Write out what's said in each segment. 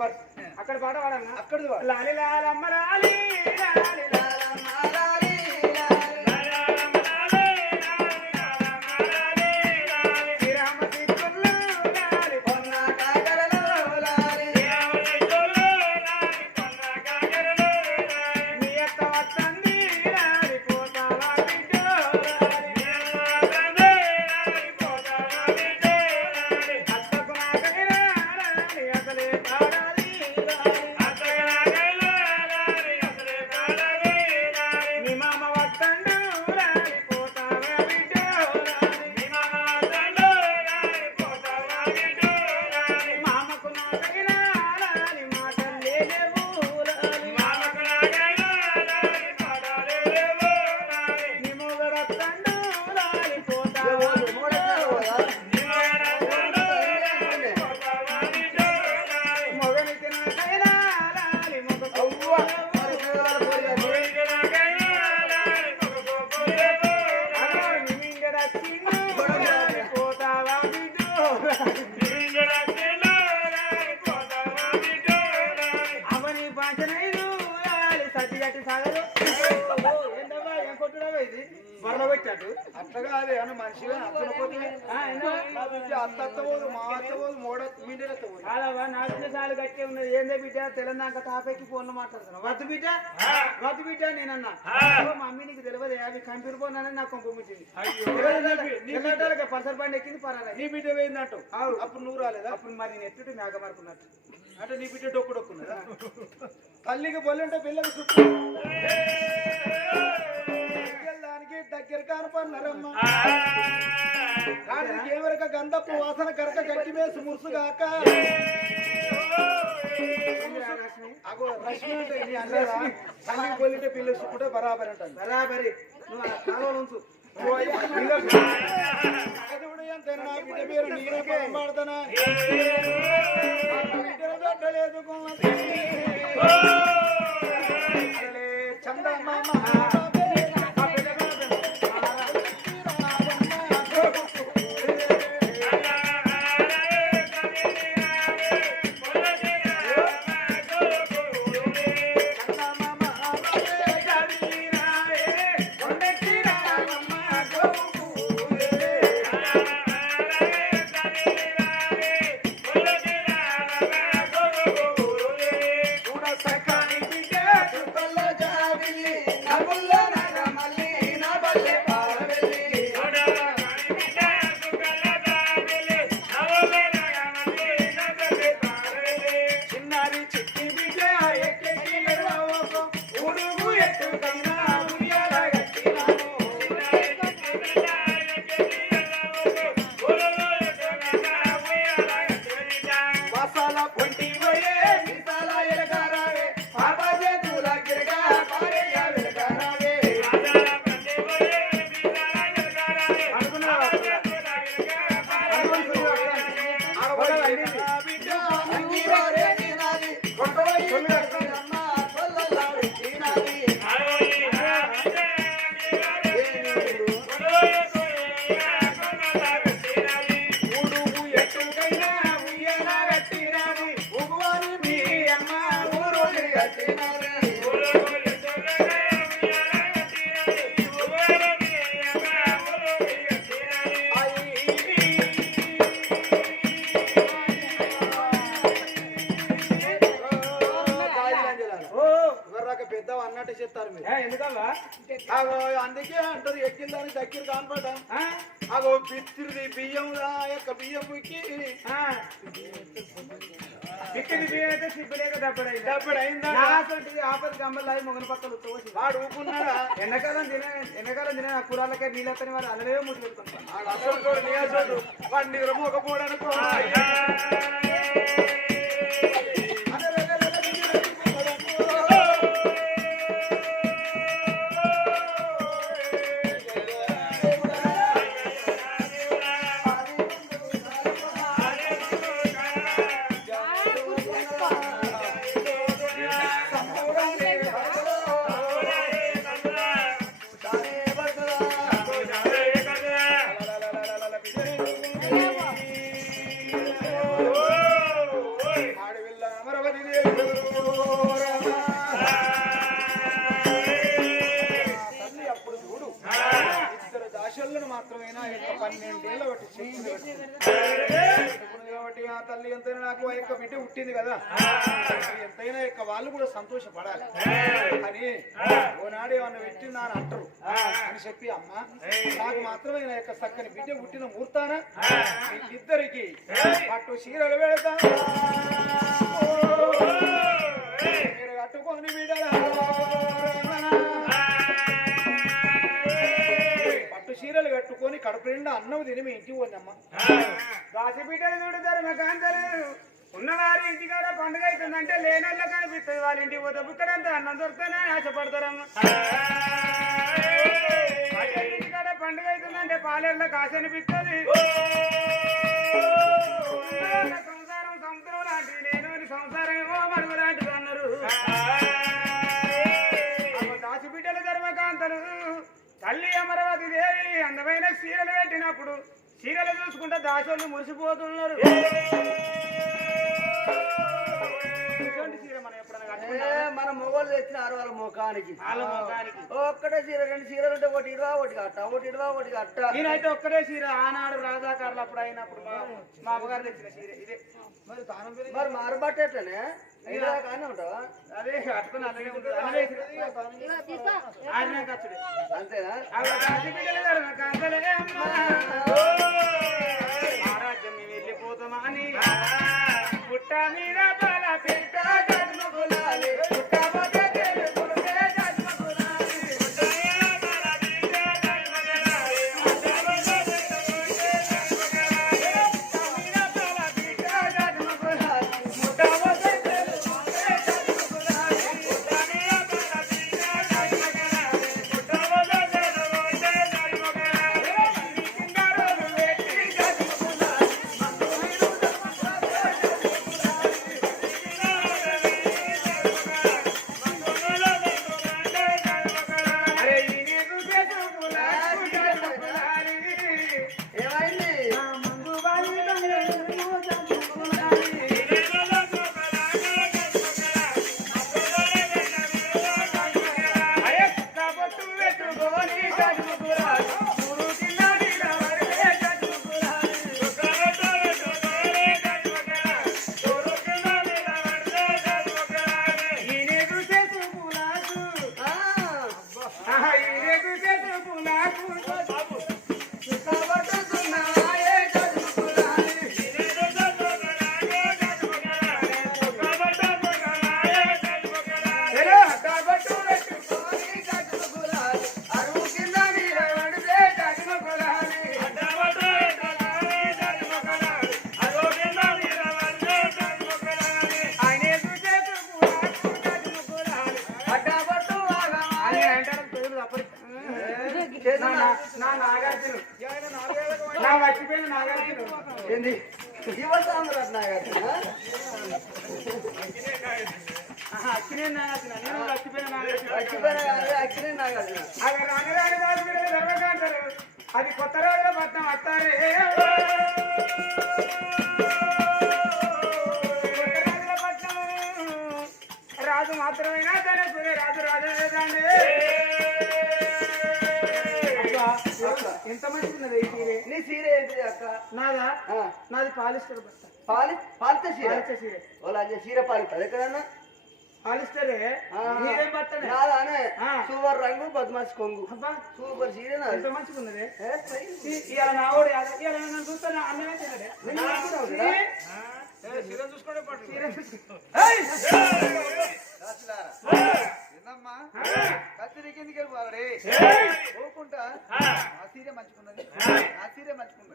అక్కడ పాట పాడన్నా? అక్కడిది వాడు. లాలి లాలమ్మ లాలి లాలి. నాలుగు సార్లు గట్టి ఉన్నది. ఏందే బిడ్డ? తెలంగాణ తాపేకి మాట్లాడుతున్నా వద్దు బిడ్డ. వద్దు బిడ్డ నేనన్నా. ఓ మా మమ్మీ నీకు తెలియదు. అవి కంప్యూటర్ ఫోన్ అని నాకు పంపించింది బండి ఎక్కింది పర్వాలేదు. నీ బిడ్డ పోయిందంటావు అవు. అప్పుడు నువ్వు రాలేదా? అప్పుడు మరి మరుకున్నట్టు అంటే నీ బిడ్డ డొక్కు డొక్కున్నదా? తల్లికి బొల్లంటే పిల్లకి చుట్టూ దానికి దగ్గర కానపన్నారమ్మ కానీ కేవరక గంధపు వాసన కరక గట్టి వేసి మురుసుగాక. అగో రష్మి అంటే నీ అన్నదా? తల్లికి బొల్లింటే పిల్లకి చుట్టే బరాబర్ అంటాను బరాబరి. నువ్వు ఆ కాలువలో ఉంచు. చిన్నారి ఆ యొక్క బియ్యం సిబ్బలేక దప్పడైంది నాసంటిది ఆపద గమ్మలు మొగన పక్కలు వాడు ఊకున్నాడా ఎండాకాలం తినే ఎండాకాలం తినే కూరలకే ముట్టు పెట్టుకుంటారు వాడు అసలు తోడు నియాసోడు వాడు నిద్రపోకపోవడానికో. మాత్రమేనా? యొక్క పన్నెండేళ్ళ ఒకటి చెప్పింది కాబట్టి ఆ తల్లి ఎంతైనా నాకు ఆ యొక్క బిడ్డ పుట్టింది కదా. ఎంతైనా యొక్క వాళ్ళు కూడా సంతోషపడాలి. అని ఓనాడు ఏమన్నా పెట్టిందా అని అంటారు. అని చెప్పి అమ్మ నాకు మాత్రమే నా యొక్క చక్కని బిడ్డ పుట్టిన ముహూర్తాన ఇద్దరికి పట్టు చీరలు పెడతా. కట్టుకొని బిడ్డ బిడ్డలా కట్టుకొని కడుపు నిండా అన్నం తిని మీ ఇంటికి పోందమ్మా రాసి బిడ్డలు చూడతారు మాకు అంతలేదు ఉన్నవారి ఇంటికాడ పండుగ అవుతుందంటే లేనోళ్ళ కనిపిస్తుంది వాళ్ళ ఇంటికి పోతే బుక్కడంతా అన్నం దొరుకుతానే ఆశపడతారమ్మ. ఇంటికాడ పండుగ అవుతుందంటే పాలేళ్ళకి ఆశ అనిపిస్తుంది. ఏమైనా చీరలు పెట్టినప్పుడు చీరలు చూసుకుంటే దాసోళ్ళు మురిసిపోతున్నారు. చీర మనం ఎప్పుడైనా కట్టుకుంటామా? మన మొగోళ్ళు తెచ్చినారు వాళ్ళ ముఖానికి వాళ్ళ ముఖానికి. ఒక్కటే చీర రెండు చీరలు ఉంటే ఒకటి ఇడవా ఒకటి కట్ట ఒకటి ఇడవా ఒకటి కట్ట. నేనైతే ఒక్కడే చీర ఆనాడు రాజాకారులు అప్పుడు అయినప్పుడు మా అమ్మగారు తెచ్చిన చీర ఇదే. మరి మారబట్ట ఎట్లనే? ఇడవా కానీ ఉంటావా? అదే కట్టుకుని అలాగే ఉంటుంది. అలాగే చీర. ఆయన కచ్చుడే అంతేనా. మహారాజ్యం వెళ్ళిపోతామా అని. పుట్ట మీద నాదా? నాది పాలిస్టర్ బట్ట. పాలి పాలిత చీర? పాలిస్టర్ చీరే. అజ్జ చీర పాలిస్తుంది ఎక్కడన్నా పాలిస్టరే? నీదేం నాదానే. సూపర్ రంగు బద్మాస్ కొంగు. అబ్బా. సూపర్ చీర నాది. ఎంత మంచిగా ఉన్నది. ఇవాళ నా ఓడి నన్ను చూస్తాను? అన్నమే తినడే చూసుకోండి పట్టు వెళ్ళిపోవాలే పోకుంటా? ఆ. సీరే మంచుకున్నది ఆ సీరే మంచుకున్నది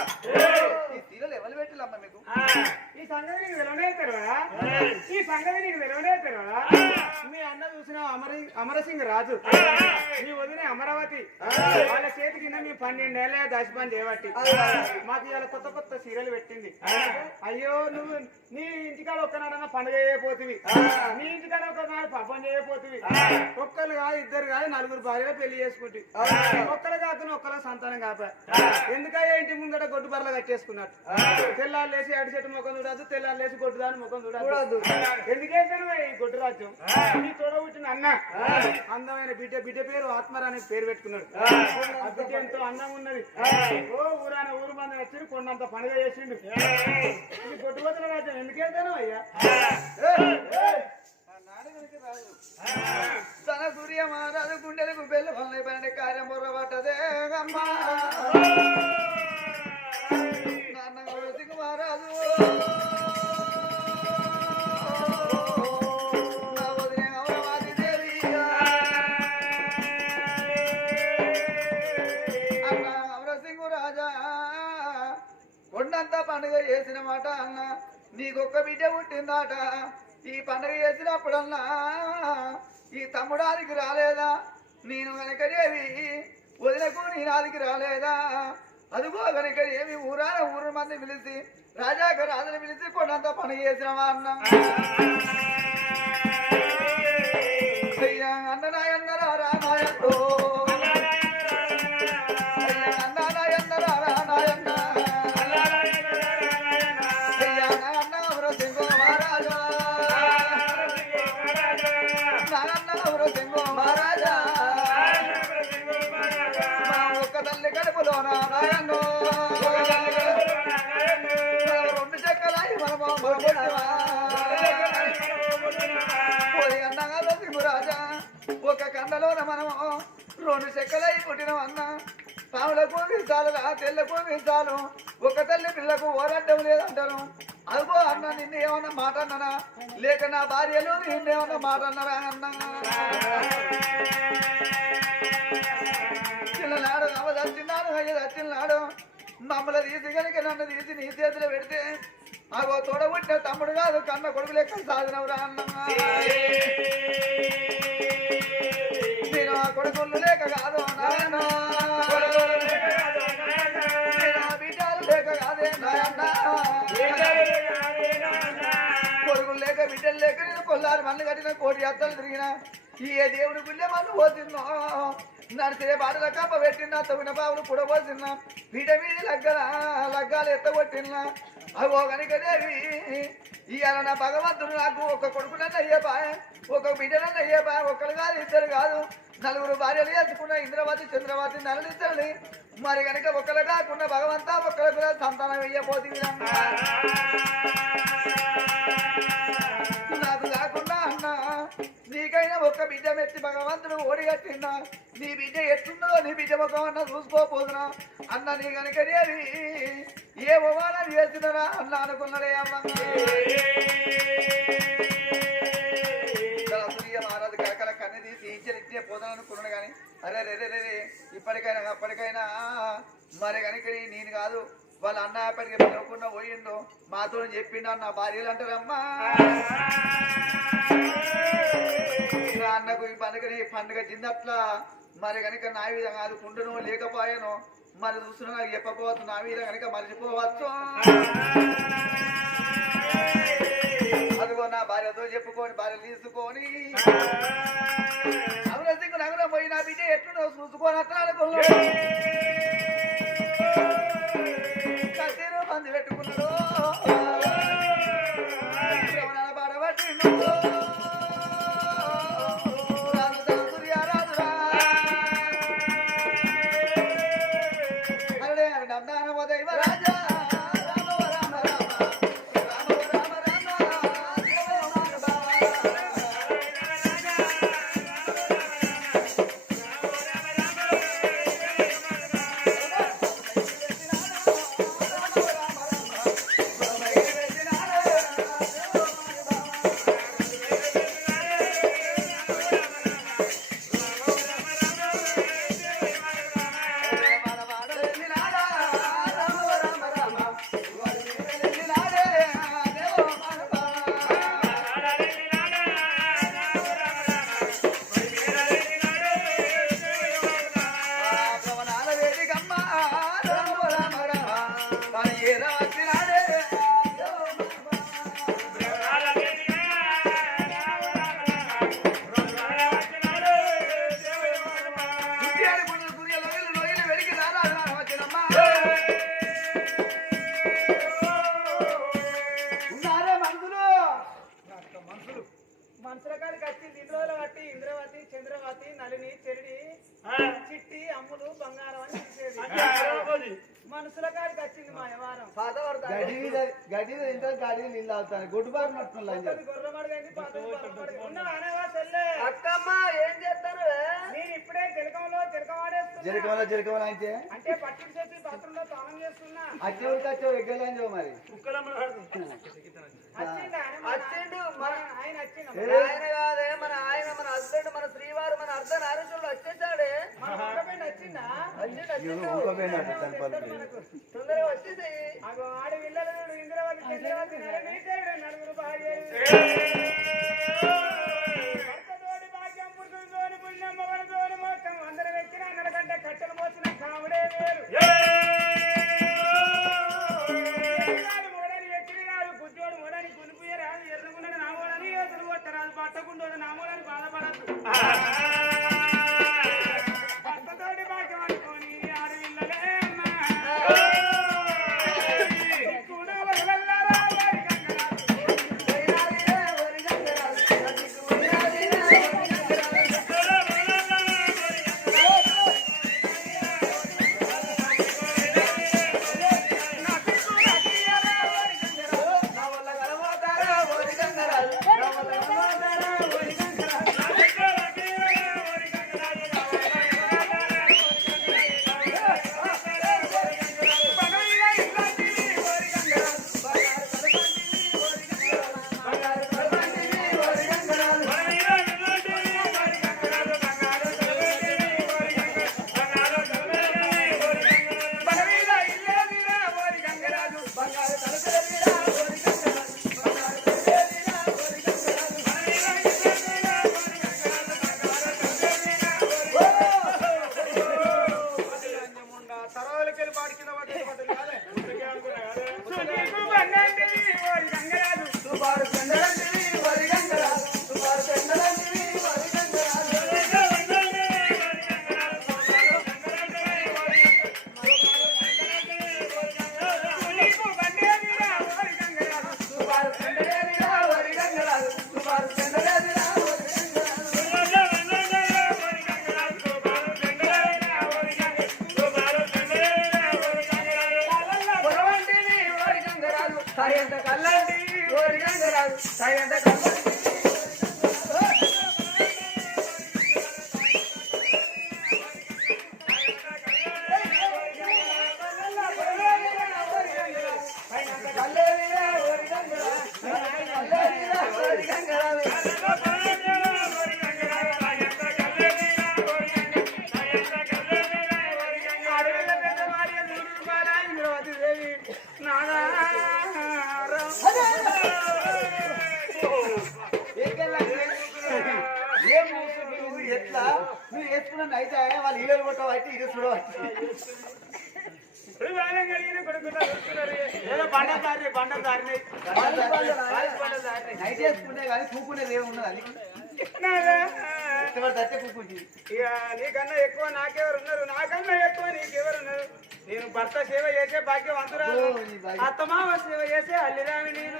ఈ సీరియల్ ఎవరు పెట్టిల్లమ్మా మీకు? సంగతి నీకు తెలియనే తెరవా ఈ సంగతి నీకు తెలియనే తెరవా మీ అన్న చూసిన అమర అమరసింగ్ రాజు. మీ వదిన అమరావతి. వాళ్ళ చేతి కింద మీ పన్నెండేళ్ళ దాచిపని చేయబట్టి మాకు ఇవాళ కొత్త కొత్త సీరలు పెట్టింది. అయ్యో నువ్వు నీ ఇంటికాడ ఒక్కనాడన్న పండుగ చేయబోతుంది నీ ఇంటికాడ ఒక్కనాడు పాపం చేయబోతుంది ఒక్కరు కాదు ఇద్దరు కాదు నలుగురు భార్యలు పెళ్ళి చేసుకుంటు ఒక్కరు కాకుండా ఒక్కరు సంతానం కాపా. ఎందుకయ్యా ఇంటి ముందట గొడ్డు బర్రలు కట్టేసుకున్నట్టు? పిల్లలు లేచి అడిచెట్టు మొక్కలు చూడద్దు తెల్లారు లేచి గొడ్డు దాని ముఖం చూడద్దు. ఎందుకైతే ఈ గొడ్డు రాజ్యం నీ తోడ పుట్టిన అన్న. అందమైన బిడ్డ బిడ్డ పేరు ఆత్మరా అనే పేరు పెట్టుకున్నాడు. ఆ. బిడ్డ ఎంతో అందంగా ఉన్నది. ఓ ఊరాన ఊరు మంది వచ్చి కొండంత పండుగ చేసిండు. గొడ్డు బతుల రాజ్యం ఎందుకైతేనో అయ్యా? తన సూర్య మహారాజు గుండెలకు బెల్లు పనులు పడిన కార్యం బుర్రబట్టదే అమ్మా. నాన్న మహారాజు. కొండంత పండుగ చేసిన మాట అన్న. నీకొక్క బిడ్డ పుట్టిందాట. ఈ పండుగ చేసినప్పుడన్నా ఈ తమ్ముడానికి రాలేదా? నేను వెనకడేవి వదిలకు నీ నాదికి రాలేదా? అదిగో కనుక ఏమి ఊరాన ఊరు మంది పిలిచి రాజాకు రాజుని పిలిచి కొండంత పండుగ చేసినవా అన్న? ఒక కండలోన మనము రెండు చెక్కలై పుట్టినవన్న పాములకు చాలురా తెల్లకు చాలు. ఒక తల్లి పిల్లకు ఓరడ్డం లేదంటారు. అదిగో అన్న నిన్ను ఏమన్నా మాట అన్ననా? లేక నా భార్యలు నిన్నేమన్నా మాట అన్నరా అన్న? చిన్ననాడు నమ్మ చచ్చినాడు అయ్య చచ్చినాడు మమ్మల్ని తీసి కనుక నన్ను తీసి నీ చేతిలో పెడితే అగో తోడబుట్టిన తమ్ముడు కాదు కన్న కొడుకు లెక్క సాగినవురా అన్న. కొడుకులు లేక కాదు నాయన. బిడ్డలు లేక కాదే నాయన కొడుకులు లేక బిడ్డలు లేక నేను కొల్లారు మన్ను కట్టిన కోటి అత్తలు తిరిగిన. ఏ దేవుడి గుళ్ళే మన్ను పోతున్నా. నడిచే బాటల కప్ప పెట్టిన తగిన బావులు పుడబోతున్నా బిడ్డ మీద లగ్గల లగ్గాలు ఎత్తగొట్టినా అగో కనుక దేవి ఇవాళ నా భగవంతుడు నాకు ఒక కొడుకునన్న అయ్యేపా ఒక బిడ్డనన్న అయ్యేపా ఒకరు కాదు ఇద్దరు కాదు. నలుగురు భార్యలు ఎంచుకున్న ఇంద్రవతి చంద్రవతి నలనిద్దరుని మరి కనుక ఒకరు కాకుండా భగవంతా ఒకరు కూడా సంతానం వెయ్యబోతుంది నాకు కాకుండా అన్న నీకైనా ఒక్క బిడ్డ మెచ్చి భగవంతుడు ఓడిగట్టిందా? నీ బిడ్డ ఎట్లుందో నీ బిడ్డ ముఖం అన్న చూసుకోపోతున్నా అన్న నీ కనుకనేది ఏ ఉపమానం చేస్తున్నారా అన్న అనుకున్నదే అమ్మ. ఇచ్చే అనుకున్నాను కానీ అరే రే రే రే ఇప్పటికైనా అప్పటికైనా మరి కనుక నేను కాదు వాళ్ళ అన్న ఎప్పటికీ పిలవకుండా పోయిండు. మాతో చెప్పిండు నా భార్యలు అంటారమ్మా. నా అన్నకు ఈ పండుగని పండుగ చిందట్లా మరి కనుక నా విధంగా కాదు కుండును లేకపోయాను మరి చూస్తున్నా నాకు చెప్పకపోవచ్చు నా మీద కనుక మర్చిపోవచ్చు. అదిగో నా భార్యతో చెప్పుకొని భార్య తీసుకొని. అమరసింగ్ నగరం పోయి నా బిడ్డ ఎట్లుందో చూసుకొని అతను అనుకున్నాడు. కసీరు మంది పెట్టుకున్నాడు. గొర్రెమడుగైంది, పాతది బర్రెమడుగైంది. ఉన్నావా అనేవా చెల్లె? అక్కమ్మ ఏం చేస్తారు నేను ఇప్పుడే తిలకం ఆడేస్తున్నా. జరకమల జరకమల అంటే అంటే పట్టికి చెప్పి బాత్రూంలో తాళం చేస్తున్నా ఎగ్గలేని మరి? మన- వచ్చిండు మన ఆయన. కాదే మన ఆయన మన హస్బెండ్ మన శ్రీవారు మన అర్ధ నారేశ్వరుడు వచ్చేసాడే. వచ్చిందా తొందరగా వచ్చింది అగో ఆడి పిల్లలు ఇంద్రవతి చంద్రవతి నలిని చెరిడి నలుగురు మోక్షం. అందరం ఎక్కిన నడకంటే కట్టెలు మోసిన కాముడే వేరు. వేసుకున్న అయితే వాళ్ళు ఈడలు అయితే ఇది బండదారిని నైట్ వేసుకుంటే కానీ కూకునేది ఏమి ఉండదు అది. నీకన్నా ఎక్కువ నాకెవరు ఉన్నారు? నాకన్నా ఎక్కువ నీకెవరు ఉన్నారు? నేను భర్త సేవ చేసే భాగ్యవంతురాలు. అత్తమామ సేవ చేసే అల్లిరామి నేను.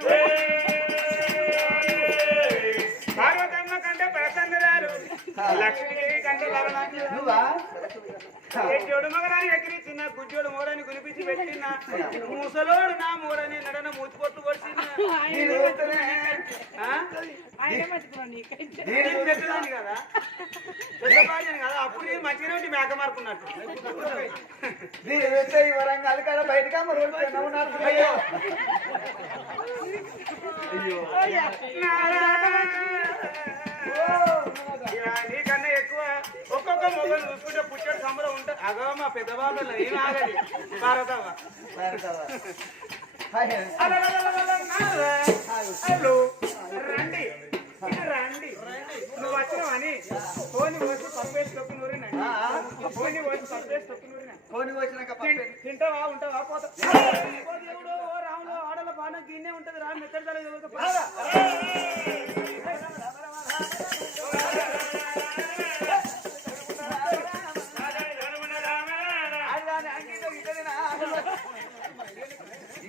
నువ్వా? ఎడ్డోడు మగరాని ఎక్కిరిచ్చిన గుజ్జోడు మూడని కునిపించి పెట్టిన ముసలోడు నా మూడని నడన నేను పెద్దదాన్ని కదా? కదా? అప్పుడు నేను మంచిగా ఉండి మేక మార్కున్నట్టు వరంగల్ అయ్యో. ఇక నీకన్నా ఎక్కువ ఒక్కొక్క మొగలు చూసుకుంటే పుట్టడు సంబరం ఉంటుంది అగో మా పెద్ద బాబులు ఏం ఆగది. హాయ్. హలో రండి రండి నువ్వు వచ్చినావని ఫోన్ వచ్చి పప్పేసి తొక్కు నూరినా. ఫోన్ వచ్చి పప్పేసి తొక్కు నూరినా కోని వచ్చినాక తింటావా ఉంటావా పోతా దేవుడు ఓ రాముడు ఆడల బాణ దీన్నే ఉంటది రా మెత్తడి తల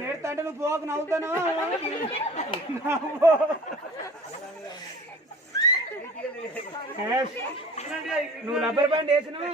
నేడుతంటే నువ్వు పోక నవ్వుతాను నువ్వు. రబ్బర్ బ్యాండ్ వేసినావా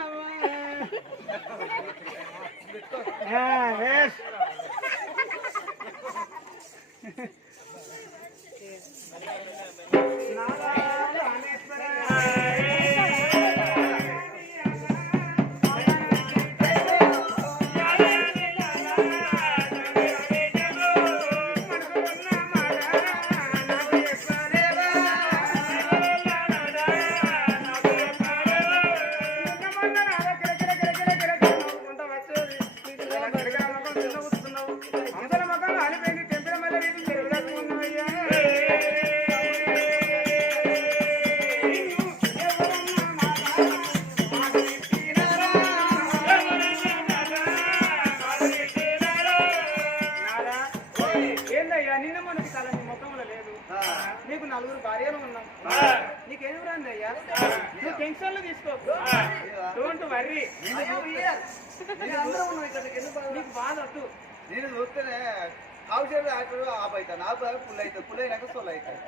ఆఫ్ అవుతా నాకు బాగా పుల్ అవుతుంది పుల్ అయినాక సొల్ అవుతాయి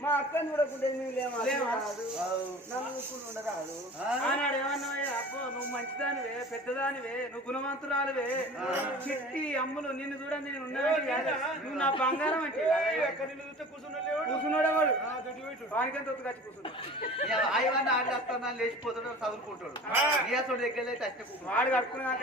మా అక్కని మేము లేమా లేమా? నన్ను చూసుకుంటూ ఉండరాదు. ఆనాడు ఏమన్నావయ్యా అబ్బో నువ్వు మంచిదానివే పెద్దదానివే నువ్వు గుణవంతురాలువే. చిట్టి అమ్ములు నిన్ను చూడండి నేను ఉన్నానంటే కాదు. నువ్వు నా బంగారం అంటే కూర్చున్నాడే వాడు. వానికంత ఒత్తు కచ్చి కూర్చున్నాడు ఆయవన్న ఆడి వస్తాను లేచిపోతాడు చదువుకుంటాడు. నీ అసలు దగ్గర టచ్ వాడు కట్టుకున్నాక